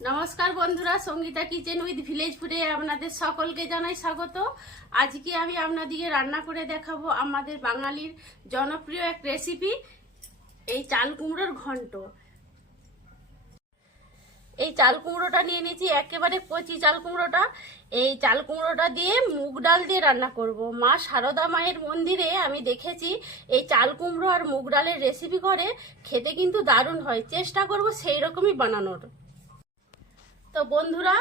নমস্কার বন্ধুরা, Sangeeta kitchen with village ফুডে আপনাদের সকলকে জানাই স্বাগত। আজকে আমি আপনাদেরকে রান্না করে দেখাবো আমাদের বাঙালির জনপ্রিয় এক রেসিপি এই চাল কুমড়োর ঘন্ট। এই চাল কুমড়োটা নিয়ে নিয়েছি, একেবারে কচি চাল কুমড়োটা। এই চাল কুমড়োটা দিয়ে মুগ ডাল দিয়ে রান্না করব। মা সারদা মায়ের মন্দিরে আমি দেখেছি, এই চাল কুমড়ো আর মুগ ডালের রেসিপি করে খেতে কিন্তু দারুণ হয়। চেষ্টা করব সেই রকমই বানানোর। তো বন্ধুরা,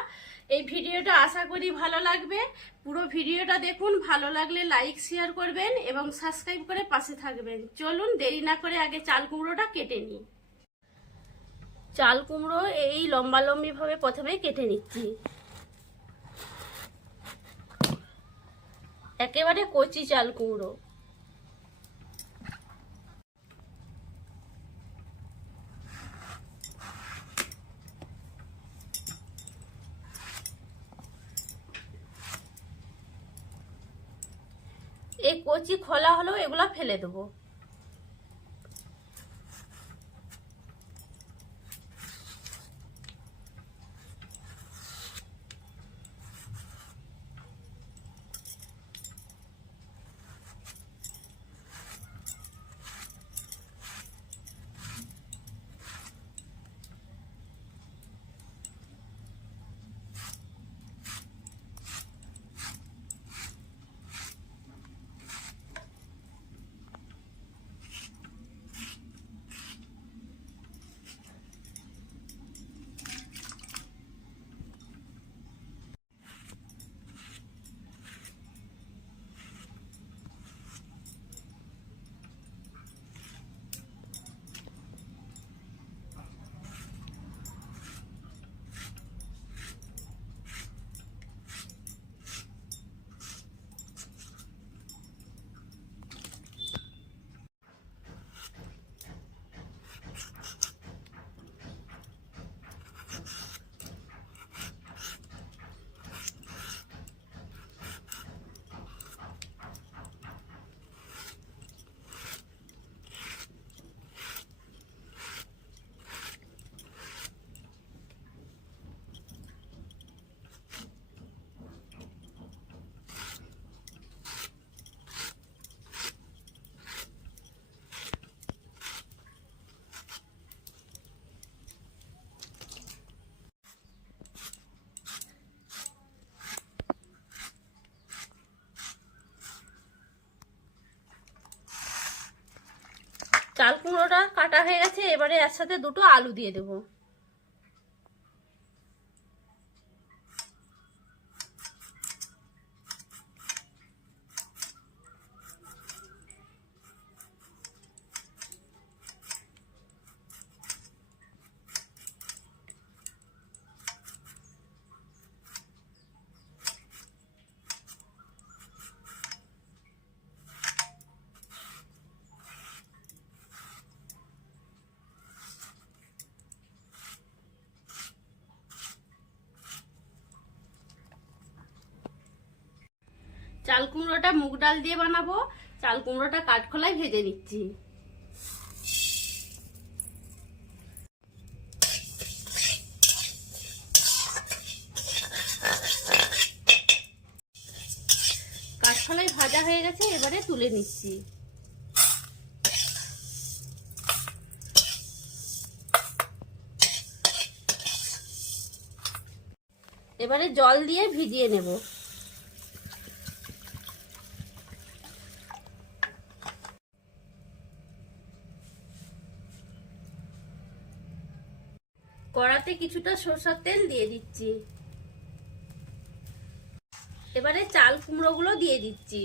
এই ভিডিওটা আশা করি ভালো লাগবে। পুরো ভিডিওটা দেখুন, ভালো লাগলে লাইক শেয়ার করবেন এবং সাবস্ক্রাইব করে পাশে থাকবেন। চলুন, দেরি না করে আগে চাল কুমড়োটা কেটে নিই। চাল কুমড়ো এই লম্বা লম্বি ভাবে প্রথমে কেটে নিচ্ছি। একেবারে কচি চাল কুমড়ো। এই কচি খোলা হলেও এগুলা ফেলে দেবো চাল কুমড়োটা কাটা হয়ে গেছে এবারে একসাথে দুটো আলু দিয়ে দেবো। চাল কুমড়োটা মুগ ডাল দিয়ে বানাবো চাল কুমড়োটা কাঠখোলায় ভেজে নিচ্ছি। কাঠখোলায় ভাজা হয়ে গেছে, এবারে তুলে নিচ্ছি। এবারে জল দিয়ে ভিজিয়ে নেব। কড়াতে কিছুটা সর্ষার তেল দিয়ে দিচ্ছি। এবারে চাল কুমড়োগুলো দিয়ে দিচ্ছি।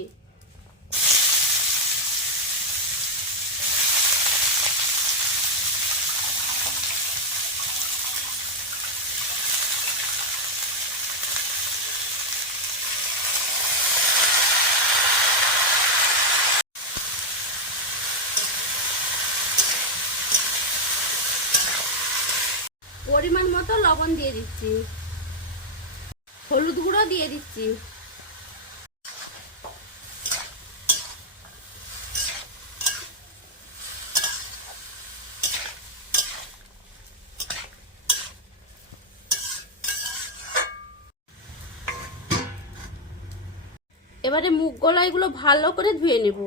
পরিমাণ মতো লবণ দিয়ে দিচ্ছি। হলুদ গুঁড়ো দিয়ে দিচ্ছি। এবারে মুগ গলাইগুলো ভালো করে ধুয়ে নেব।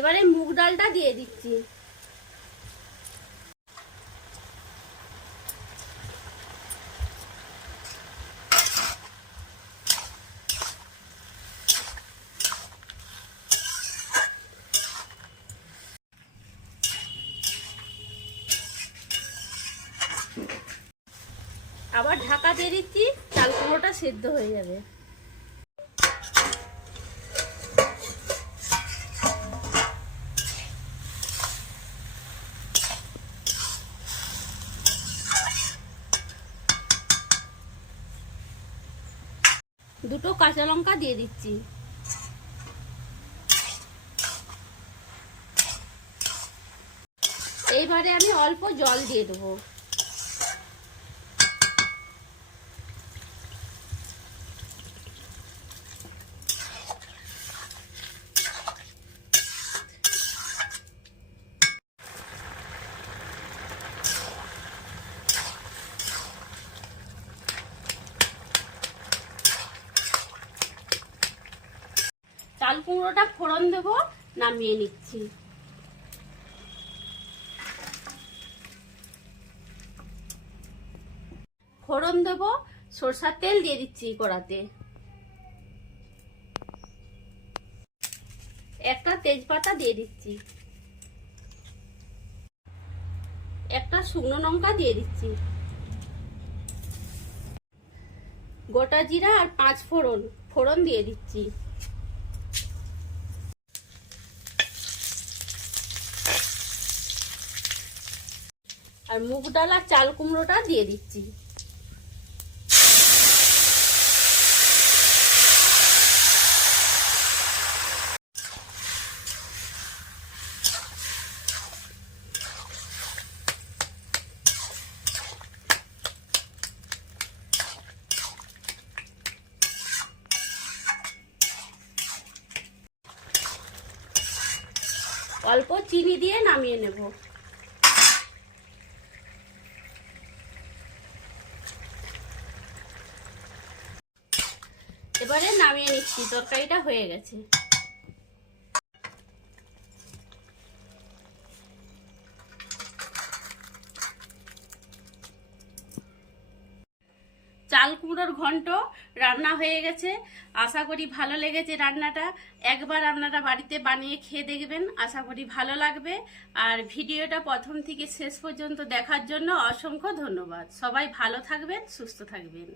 এবারে মুগ ডালটা দিয়ে দিচ্ছি। আবার ঢাকা দিয়ে দিচ্ছি চাল কুমড়োটা সেদ্ধ হয়ে যাবে। দুটো কাঁচা লঙ্কা দিয়ে দিচ্ছি। এইবারে আমি অল্প জল দিয়ে দেবো। কুমড়োটা ফোড়ন দেব, নামিয়ে নিচ্ছি। ফোড়ন দেব, সরষার তেল দিয়ে দিচ্ছি কড়াতে। একটা তেজপাতা দিয়ে দিচ্ছি। একটা শুকনো লঙ্কা দিয়ে দিচ্ছি। গোটা জিরা আর পাঁচ ফোড়ন ফোড়ন দিয়ে দিচ্ছি। আর মুগ ডাল আর চাল কুমড়োটা দিয়ে দিচ্ছি। অল্প চিনি দিয়ে নামিয়ে নেব। এবারে নামিয়ে নিচ্ছি, তরকারিটা হয়ে গেছে। চাল কুমড়োর ঘন্ট রান্না হয়ে গেছে। আশা করি ভালো লেগেছে রান্নাটা। একবার আপনারা বাড়িতে বানিয়ে খেয়ে দেখবেন, আশা করি ভালো লাগবে। আর ভিডিওটা প্রথম থেকে শেষ পর্যন্ত দেখার জন্য অসংখ্য ধন্যবাদ। সবাই ভালো থাকবেন, সুস্থ থাকবেন।